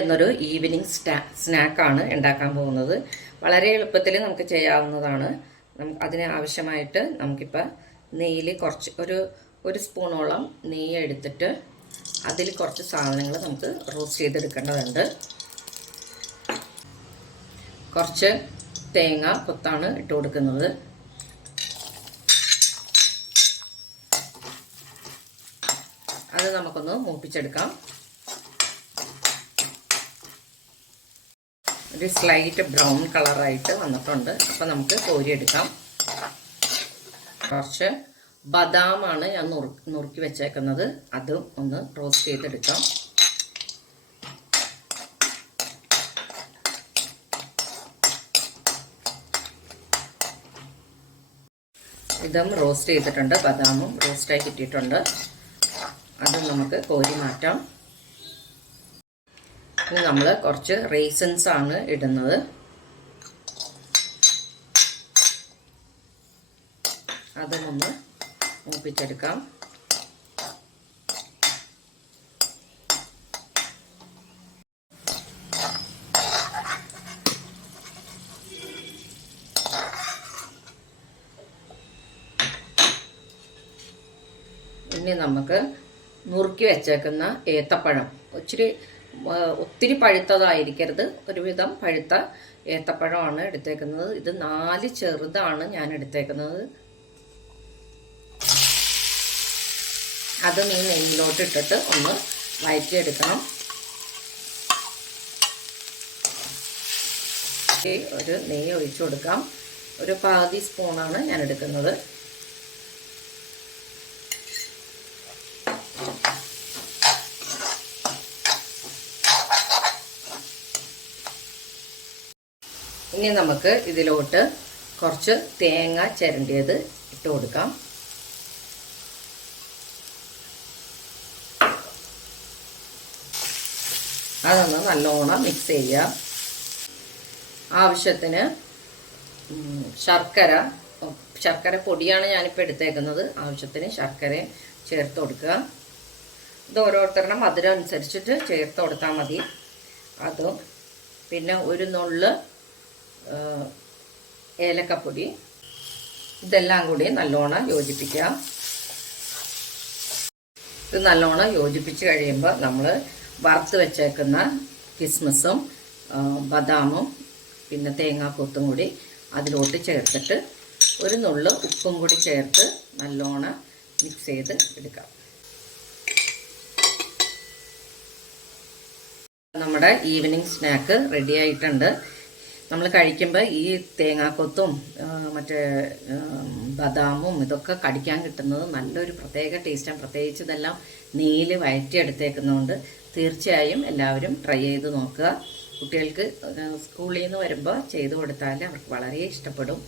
എന്നൊരു ഈവനിങ് സ്നാക്കാണ് ഉണ്ടാക്കാൻ പോകുന്നത്. വളരെ എളുപ്പത്തിൽ നമുക്ക് ചെയ്യാവുന്നതാണ്. അതിന് ആവശ്യമായിട്ട് നമുക്കിപ്പോൾ നെയ്യിൽ കുറച്ച് ഒരു സ്പൂണോളം നെയ്യ് എടുത്തിട്ട് അതിൽ കുറച്ച് സാധനങ്ങൾ നമുക്ക് റോസ്റ്റ് ചെയ്തെടുക്കേണ്ടതുണ്ട്. കുറച്ച് തേങ്ങ കൊത്താണ് ഇട്ട് കൊടുക്കുന്നത്. അത് നമുക്കൊന്ന് മൂപ്പിച്ചെടുക്കാം. ഒരു സ്ലൈറ്റ് ബ്രൗൺ കളറായിട്ട് വന്നിട്ടുണ്ട്. അപ്പം നമുക്ക് കോരിയെടുക്കാം. കുറച്ച് ബദാമാണ് ഞാൻ നുറുക്കി വെച്ചേക്കുന്നത്. അതും ഒന്ന് റോസ്റ്റ് ചെയ്തെടുക്കാം. ഇതും റോസ്റ്റ് ചെയ്തിട്ടുണ്ട്. ബദാമും റോസ്റ്റായി കിട്ടിയിട്ടുണ്ട്. അതും നമുക്ക് കോരി മാറ്റാം. ഇനി നമ്മൾ കുറച്ച് റേസിൻസ് ആണ് ഇടുന്നത്. അതുമൊന്ന് മൂപ്പിച്ചെടുക്കാം. ഇനി നമുക്ക് നുറുക്കി വെച്ചേക്കുന്ന ഏത്തപ്പഴം, ഒത്തിരി പഴുത്തതായിരിക്കരുത്, ഒരുവിധം പഴുത്ത ഏത്തപ്പഴമാണ് എടുത്തേക്കുന്നത്. ഇത് 4 ചെറുതാണ് ഞാൻ എടുത്തേക്കുന്നത്. അതും ഈ നെയ്യിലോട്ട് ഇട്ടിട്ട് ഒന്ന് വഴറ്റിയെടുക്കണം. ഒരു നെയ്യ് ഒഴിച്ചു കൊടുക്കാം. ഒരു പാതി സ്പൂണാണ് ഞാൻ എടുക്കുന്നത്. ഇനി നമുക്ക് ഇതിലോട്ട് കുറച്ച് തേങ്ങ ചിരണ്ടിയത് ഇട്ട് കൊടുക്കാം. അതൊന്ന് നല്ലോണം മിക്സ് ചെയ്യുക. ആവശ്യത്തിന് ശർക്കര പൊടിയാണ് ഞാനിപ്പോൾ എടുത്തേക്കുന്നത്. ആവശ്യത്തിന് ശർക്കരയും ചേർത്ത് കൊടുക്കുക. ഇത് ഓരോരുത്തരുടെ മധുരം അനുസരിച്ചിട്ട് ചേർത്ത് കൊടുത്താൽ മതി. അതും പിന്നെ ഒരു നുള്ള് ഏലക്കപ്പൊടി, ഇതെല്ലാം കൂടി നല്ലോണം യോജിപ്പിക്കുക. ഇത് നല്ലോണം യോജിപ്പിച്ച് കഴിയുമ്പോൾ നമ്മൾ വറുത്ത് വെച്ചേക്കുന്ന കിസ്മിസും ബദാമും പിന്നെ തേങ്ങാക്കൊത്തും കൂടി അതിലോട്ട് ചേർത്തിട്ട് ഒരു നുള്ള് ഉപ്പും കൂടി ചേർത്ത് നല്ലോണം മിക്സ് ചെയ്ത് എടുക്കാം. നമ്മുടെ ഈവനിങ് സ്നാക്ക് റെഡി ആയിട്ടുണ്ട്. നമ്മൾ കഴിക്കുമ്പോൾ ഈ തേങ്ങാക്കൊത്തും മറ്റേ ബദാമും ഇതൊക്കെ കടിക്കാൻ കിട്ടുന്നത് നല്ലൊരു പ്രത്യേക ടേസ്റ്റാണ്. പ്രത്യേകിച്ച് ഇതെല്ലാം നെയ്യിൽ വഴറ്റിയെടുത്തേക്കുന്നതുകൊണ്ട് തീർച്ചയായും എല്ലാവരും ട്രൈ ചെയ്ത് നോക്കുക. കുട്ടികൾക്ക് സ്കൂളിൽ നിന്ന് വരുമ്പോൾ ചെയ്ത് കൊടുത്താൽ അവർക്ക് വളരെ ഇഷ്ടപ്പെടും.